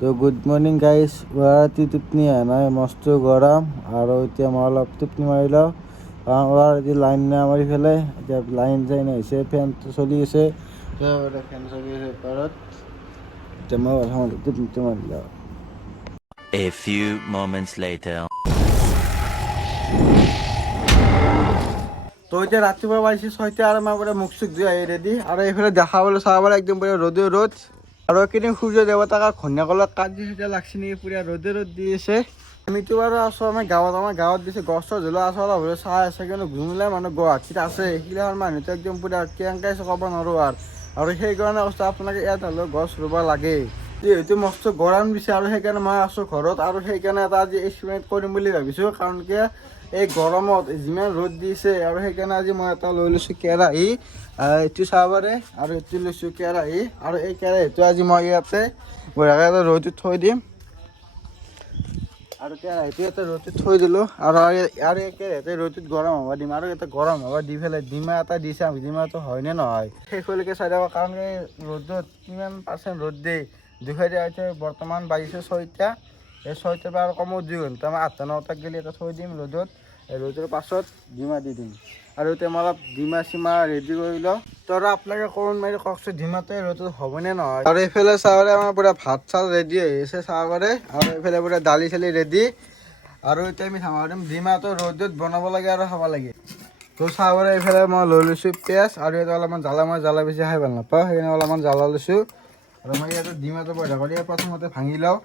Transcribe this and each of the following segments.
তো good morning guys. ৰাতি টোপনি অহা নাই, মস্ত গৰম। আৰু এতিয়া মই অলপ টোপনি মাৰি লওঁ, কাৰণ ৰাতি লাইন নাই আমাৰ ইফালে। এতিয়া লাইন চাইন আহিছে, ফেনটো চলি আছে, ফেন চলি আছে ওপৰত। এতিয়া মই প্ৰথমতে টোপনিটো মাৰি লওঁ। A few moments later. তো এতিয়া ৰাতিপুৱা পাইছোঁ 6টা, আৰু মই পুৰা মুখ চুখ ধুই আহি ৰেডি। আৰু এইফালে দেখা পালোঁ চাবলৈ একদম পুৰা ৰ'দে ৰ'দ। আৰু এইকেইদিন সূৰ্য দেৱতাক ঘৈণীয়েকলৈ কাজি চাজি লাগছি নেকি, পুৰা ৰ'দে ৰ'দ দি আছে। আমিতো বাৰু আছোঁ আমাৰ গাঁৱত দিছে গছ চছ জ্বলোৱা আছে, অলপ হ'লেও চাই আছে। কিন্তু ঘুমিলে মানুহ গুৱাহাটীত আছে, সেইগিলাখন মানুহটো একদম পুৰা কেনেকৈ আছে ক'ব নোৱাৰোঁ। আৰু সেইকাৰণে কৈছোঁ আপোনালোকে ইয়াত হ'লেও গছ ৰুব লাগে, যিহেতু মস্ত গৰম দিছে। আৰু সেইকাৰণে মই আছোঁ ঘৰত, আৰু সেইকাৰণে এটা আজি এক্সপেৰিমেণ্ট কৰিম বুলি ভাবিছোঁ। কাৰণ কি এই গৰমত যিমান ৰ'দ দিছে, আৰু সেইকাৰণে আজি মই এটা লৈ লৈছোঁ কেৰাহী। এইটো চাব পাৰে, আৰু এইটো লৈছোঁ কেৰাহী। আৰু এই কেৰাহীটো আজি মই ইয়াতে বঢ়িয়াকৈ ৰ'দত থৈ দিম। আৰু কেৰাহীটো ইয়াতে ৰ'দত থৈ দিলোঁ, আৰু এই কেৰাহীটো ৰ'দত গৰম হ'ব দিম। আৰু ইয়াতে গৰম হ'ব দি পেলাই ডিমা এটা দি চাম, ডিমাটো হয়নে নহয় শেষলৈকে চাই থাকক। কাৰণ এই ৰ'দত কিমান পাৰ্চেণ্ট ৰ'দ দিয়ে দুখাই দিয়া হৈছে। বৰ্তমান বাজিছে 6টা, এই 6টাৰ পৰা আৰু কমত 2 ঘণ্টা, মই 8টা 9টাত গেলি এটা থৈ দিম ৰ'দত। এই ৰ'দৰ পাছত ডিমা দি দিম। আৰু এতিয়া মই অলপ ডিমা চিমা ৰেডি কৰি লওঁ। তো আৰু আপোনালোকে কমেণ্ট মাৰি কওকচোন ডিমাটো ৰ'দত হ'বনে নহয়। আৰু এইফালে চাবলৈ আমাৰ পুৰা ভাত চাত ৰেডি হৈ আছে চাব পাৰে। আৰু এইফালে পুৰা দালি চালি ৰেডি। আৰু এতিয়া আমি চাব পাৰিম ডিমাটো ৰ'দত বনাব লাগে আৰু খাব লাগে। তো চাব পাৰে এইফালে মই লৈ লৈছোঁ পিঁয়াজ, আৰু ইয়াতে অলপমান জ্বালা, মই জ্বালা বেছি খাই ভাল নাপাওঁ, সেইকাৰণে অলপমান জ্বালা লৈছোঁ। আৰু মই ইয়াতে ডিমাটো বঢ়িয়া কৰি প্ৰথমতে ভাঙি লওঁ।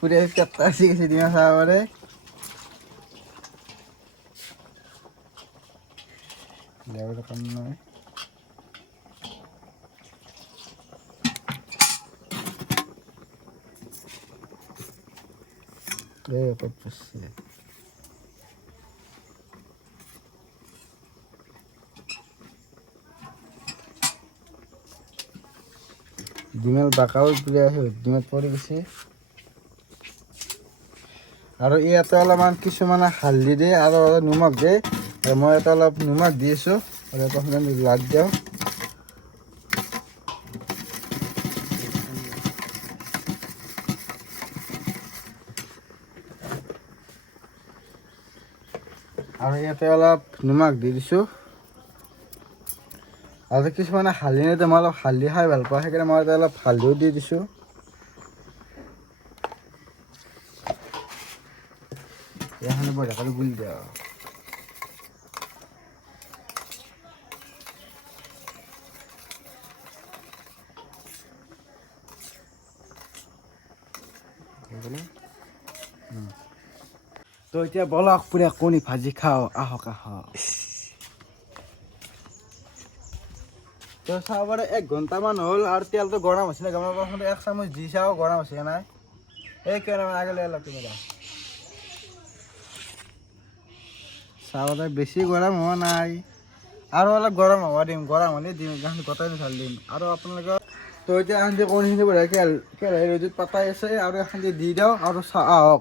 পুৰা পেটটা চিগিছে ডিমা চাব পাৰে। কাম নহয়। ডিমেৰ বাঁকাও পুৰে আছে, ডিমেৰ পৰে গেছে। আৰু ইয়াতে অলপমান কিছুমানে হালধি দিয়ে আৰু অলপ নিমখ দিয়ে, আৰু মই ইয়াতে অলপ নিমখ দি আছোঁ। আৰু প্ৰথমে লাগ দিওঁ। আৰু ইয়াতে অলপ নিমখ দি দিছোঁ। আৰু কিছুমানে হালধি নিদিয়ে, মই অলপ হালধি খাই ভাল পাওঁ, সেইকাৰণে মই ইয়াতে অলপ হালধিও দি দিছোঁ। এইখিনি বঢ়িয়া কৰি গুলি দিওঁ। তো এতিয়া বলক পুৰা কণী ভাজি খাওঁ, আহক আহক। তো চাব পাৰে 1 ঘণ্টামান হ'ল, আৰু তেলটো গৰম হৈছে নে গৰম প্ৰথমতে 1 চামুচ দি চাওঁ গৰম হৈছে নাই। এই কেৰামান আগলৈ অলপ তুমি চাব বেছি গৰম হোৱা নাই, আৰু অলপ গৰম হ'ব দিম। গৰম হ'লে দিম, গোটাই ঢালি দিম। আৰু আপোনালোকৰ তো এতিয়া এখন কণীখিনি বঢ়িয়া কেৰাহী ৰ'দত পাতাই আছে, আৰু এখন দি দিওঁ, আৰু চাহ আহক।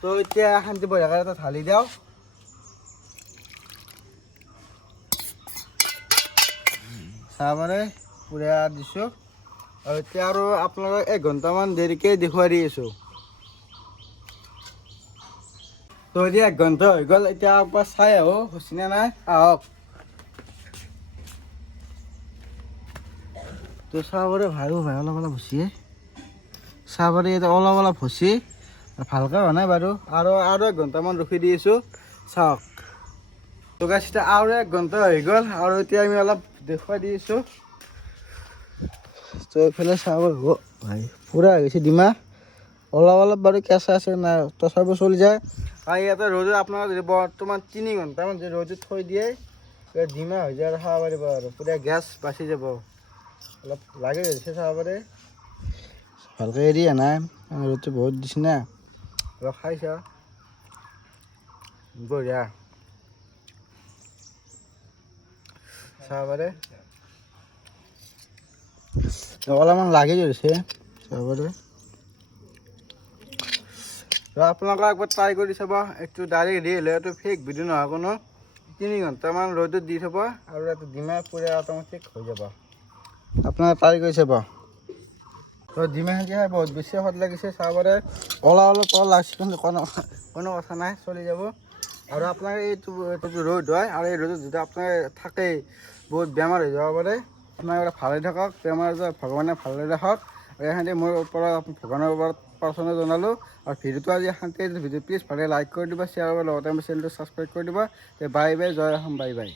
তো এতিয়া এখন বঢ়িয়াকৈ এটা ঢালি দিওঁ। চাহ মানে পুৰা দিছোঁ। আৰু এতিয়া আৰু আপোনালোকক 1 ঘণ্টামান দেৰিকৈ দেখুৱাই দি আছোঁ। তো এতিয়া 1 ঘণ্টা হৈ গ'ল, এতিয়া একবাৰ চাই আহোঁ হৈছেনে নাই, আহক। তো চাহ পাৰে ভালো ভাই অলপ অলপ হৈছে, চাহ পাৰে এতিয়া অলপ অলপ হৈছে, ভালকৈ হোৱা নাই বাৰু। আৰু 1 ঘণ্টামান ৰখি দি আছোঁ, চাওক। তো গাইছ এতিয়া আৰু 1 ঘণ্টা হৈ গ'ল, আৰু এতিয়া আমি অলপ দেখুৱাই দি আছোঁ। তো এইফালে চাব হ'ব ভাই, পূৰা হৈ গৈছে ডিমা। অলপ অলপ বাৰু কেঁচা আছে নাই, তথাপিও চলি যায়। আৰু ইয়াতে ৰ'দত আপোনালোকে যদি বৰ্তমান 3 ঘণ্টামান যদি ৰ'দত থৈ দিয়ে, ডিমা হৈ যায় আৰু খাব পাৰিব। আৰু পূৰা গেছ বাচি যাব। অলপ লাগে হৈছে চাব পাৰে, ভালকৈ এৰি নাই, ৰ'দটো বহুত দিছে না। অলপ খাইছা বঢ়িয়া চাব পাৰে, অলপমান লাগি ধৰিছে চাব পাৰে। তো আপোনালোকে একবাৰ ট্ৰাই কৰি চাব এইটো ডাইৰেক্ট ৰিয়েল হয় এইটো ফেক ভিডিঅ' নহয় কোনো 3 ঘণ্টামান ৰ'দত দি থ'ব আৰু এইটো ডিমা পুৰা অট'মেটিক হৈ যাব আপোনালোকে ট্ৰাই কৰি চাব তো ডিমাখিনি খাই বহুত বেছি সোৱাদ লাগিছে চাব পাৰে অলপ লাগিছে কিন্তু কোনো কথা নাই চলি যাব আৰু আপোনাৰ এইটো ৰ'দ হয় আৰু এই ৰ'দত যদি আপোনাৰ থাকে বহুত বেমাৰ হৈ যাব পাৰে আপোনাৰ ভালে থাকক বেমাৰ আজাৰ ভগৱানে ভালে ৰাখক আৰু এইখানে মোৰ পৰা ভগৱানৰ ওপৰত প্ৰাৰ্থনা জনালোঁ আৰু ভিডিঅ'টো আজি শান্তি ভিডিঅ' প্লিজ ভালে লাইক কৰি দিব শ্বেয়াৰ কৰিব লগতে মোৰ চেনেলটো ছাবস্ক্ৰাইব কৰি দিব বাই বাই জয় অসম বাই বাই